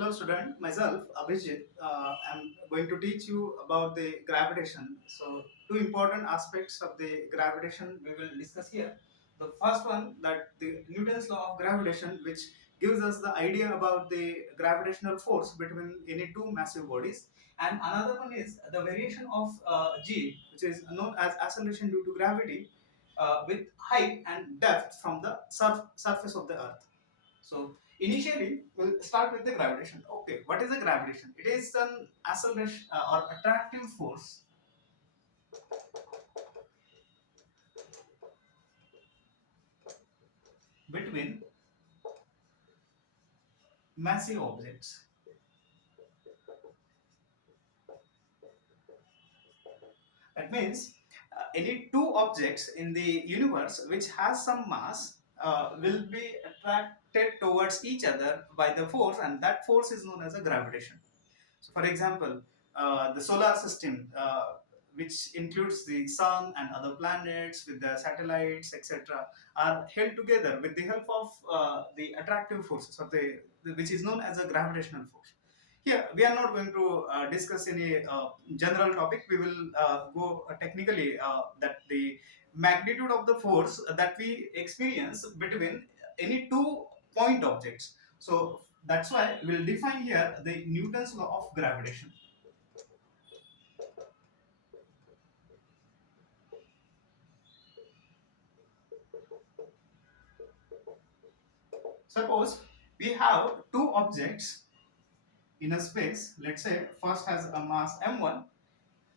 Hello student, myself Abhijit. I'm going to teach you about the gravitation. So two important aspects of the gravitation we will discuss here. The first one, that the Newton's law of gravitation, which gives us the idea about the gravitational force between any two massive bodies, and another one is the variation of g, which is known as acceleration due to gravity, with height and depth from the surface of the earth. So initially, we'll start with the gravitation. Okay, what is the gravitation? It is an acceleration or attractive force between massive objects. That means any two objects in the universe which has some mass will be attracted towards each other by the force, and that force is known as a gravitation. So, for example, the solar system, which includes the sun and other planets with the satellites, etc., are held together with the help of the attractive forces of which is known as a gravitational force. Here, we are not going to discuss any general topic. We will go technically that the magnitude of the force that we experience between any two point objects. So that's why we'll define here the Newton's law of gravitation. Suppose we have two objects in a space. Let's say first has a mass m1,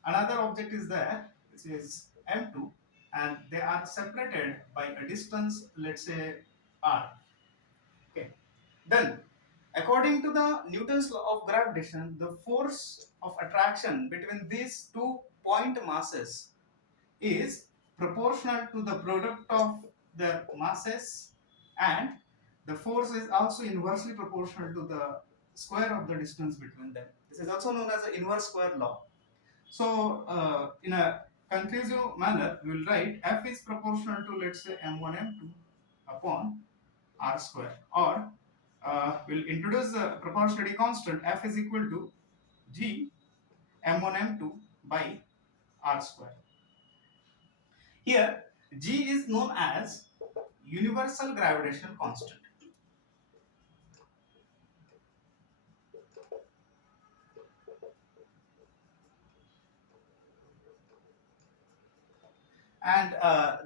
another object is there which is m2, and they are separated by a distance, let's say r. Okay. Then, according to the Newton's law of gravitation, the force of attraction between these two point masses is proportional to the product of their masses, and the force is also inversely proportional to the square of the distance between them. This is also known as the inverse square law. So, in a conclusive manner, we will write F is proportional to, let's say, m1 m2 upon r square, or we'll introduce the proportionality constant F is equal to g m1 m2 by r square. Here, G is known as universal gravitational constant. And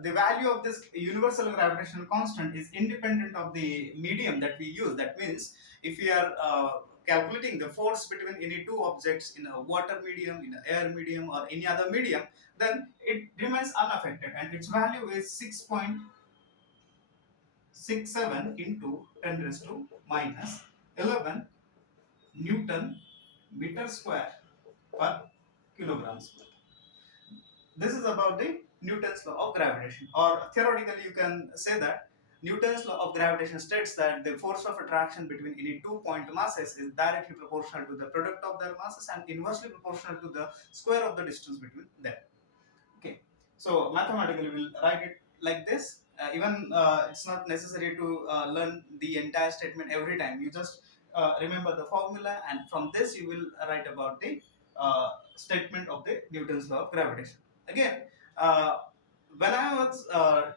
the value of this universal gravitational constant is independent of the medium that we use. That means if we are calculating the force between any two objects in a water medium, in an air medium, or any other medium, then it remains unaffected, and its value is 6.67 into 10 raised to minus 11 Newton meter square per kilogram square. This is about the Newton's law of gravitation, or theoretically you can say that Newton's law of gravitation states that the force of attraction between any two point masses is directly proportional to the product of their masses and inversely proportional to the square of the distance between them. Okay, so mathematically we'll write it like this. Even it's not necessary to learn the entire statement every time. You just remember the formula, and from this you will write about the statement of the Newton's law of gravitation. Again, uh, when I was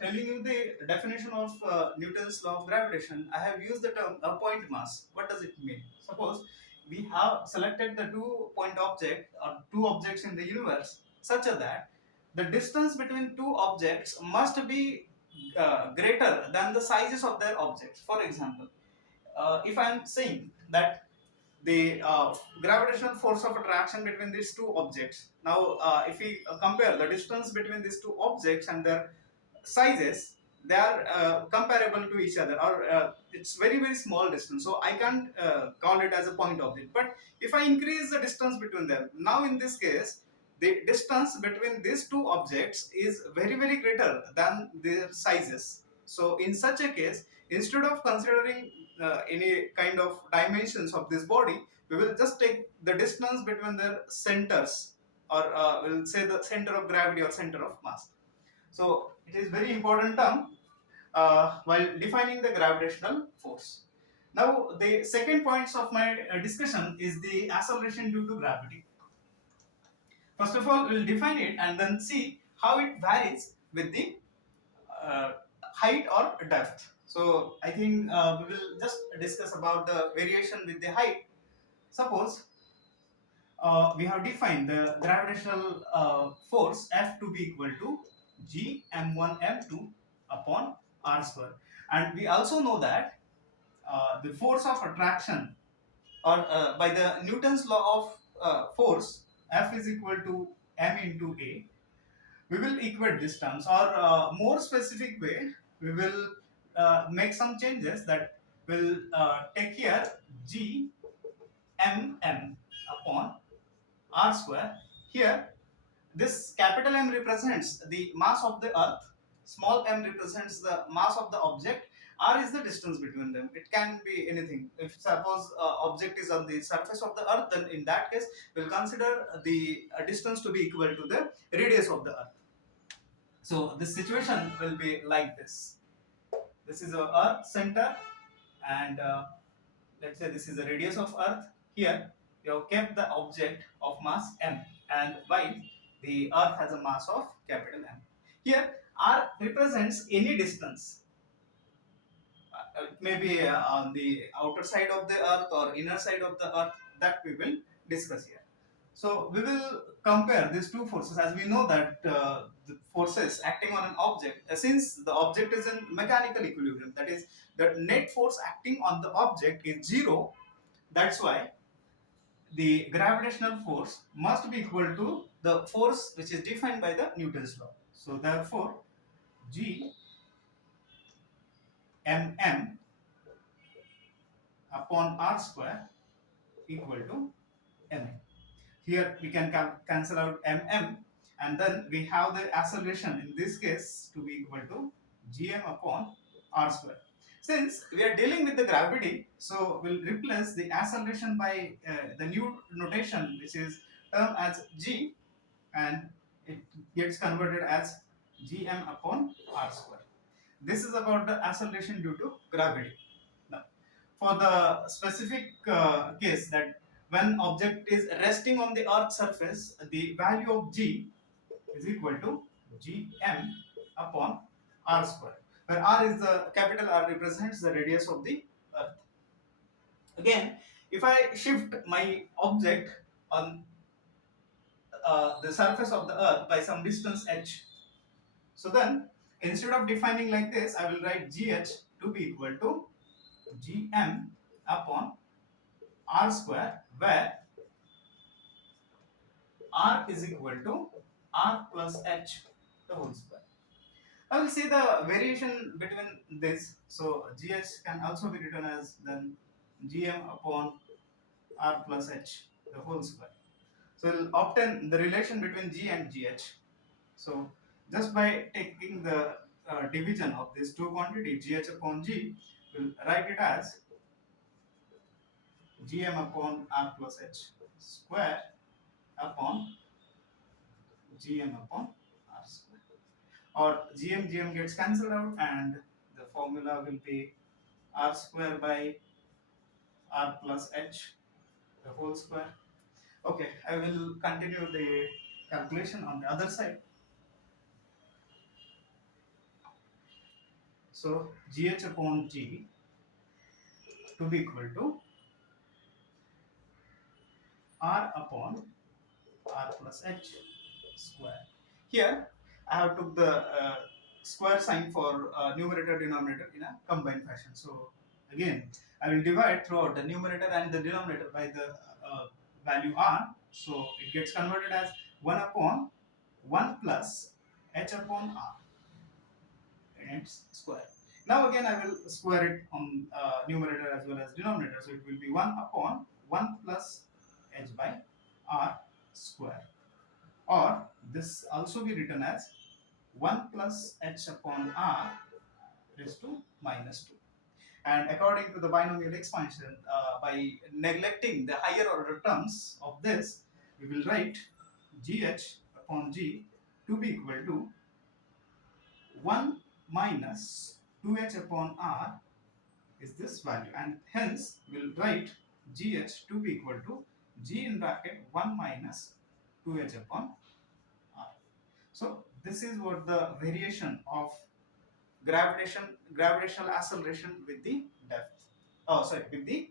telling you the definition of Newton's law of gravitation, I have used the term a point mass. What does it mean? Suppose we have selected the two point object or two objects in the universe such that the distance between two objects must be greater than the sizes of their objects. For example, if I am saying that the gravitational force of attraction between these two objects, now if we compare the distance between these two objects and their sizes, they are comparable to each other, or it's very small distance, so I can't call it as a point object. But if I increase the distance between them, now in this case the distance between these two objects is very greater than their sizes. So in such a case, instead of considering any kind of dimensions of this body, we will just take the distance between their centers, or we'll say the center of gravity or center of mass. So it is very important term while defining the gravitational force. Now, the second points of my discussion is the acceleration due to gravity. First of all, we'll define it and then see how it varies with the uh, height or depth. So I think we will just discuss about the variation with the height. Suppose we have defined the gravitational force F to be equal to G m1 m2 upon r square, and we also know that the force of attraction, or by the Newton's law of force, F is equal to m into a. We will equate these terms, or more specific way, we will make some changes that will take here G m m upon r square. Here, this capital M represents the mass of the earth, small m represents the mass of the object, r is the distance between them. It can be anything. If suppose object is on the surface of the earth, then in that case we'll consider the distance to be equal to the radius of the earth. So this situation will be like this. This is our earth center, and let's say this is the radius of earth. Here we have kept the object of mass m, and while the earth has a mass of capital M. Here r represents any distance. It may be on the outer side of the earth or inner side of the earth, that we will discuss here. So we will compare these two forces, as we know that the forces acting on an object, since the object is in mechanical equilibrium, that is, the net force acting on the object is zero. That's why the gravitational force must be equal to the force which is defined by the Newton's law. So therefore, G mm upon r square equal to ma. Here we can cancel out mm, and then we have the acceleration in this case to be equal to gm upon r square. Since we are dealing with the gravity, so we'll replace the acceleration by the new notation, which is term as g, and it gets converted as gm upon r square. This is about the acceleration due to gravity. Now, for the specific case that when object is resting on the earth's surface, the value of g is equal to gm upon r square, where r is the capital R represents the radius of the earth. Again, if I shift my object on the surface of the earth by some distance h, so then instead of defining like this, I will write gh to be equal to gm upon r square, where r is equal to r plus h the whole square. I will see the variation between this. So gh can also be written as then gm upon r plus h the whole square. So we'll obtain the relation between g and gh. So just by taking the division of these two quantities, gh upon g, we'll write it as gm upon r plus h square upon gm upon r square. Or gm gets cancelled out, and the formula will be r square by r plus h the whole square. Okay, I will continue the calculation on the other side. So gh upon g to be equal to r upon r plus h square. Here I have took the square sign for numerator denominator in a combined fashion. So again I will divide throughout the numerator and the denominator by the value r. So it gets converted as 1 upon 1 plus h upon r and its square. Now again I will square it on numerator as well as denominator. So it will be 1 upon 1 plus h by r square, or this also be written as 1 plus h upon r raised to minus 2. And according to the binomial expansion, by neglecting the higher order terms of this, we will write gh upon g to be equal to 1 minus 2h upon r is this value, and hence we'll write gh to be equal to g in bracket 1 minus 2h upon r. So this is what the variation of gravitational acceleration with the depth. Oh, sorry, with the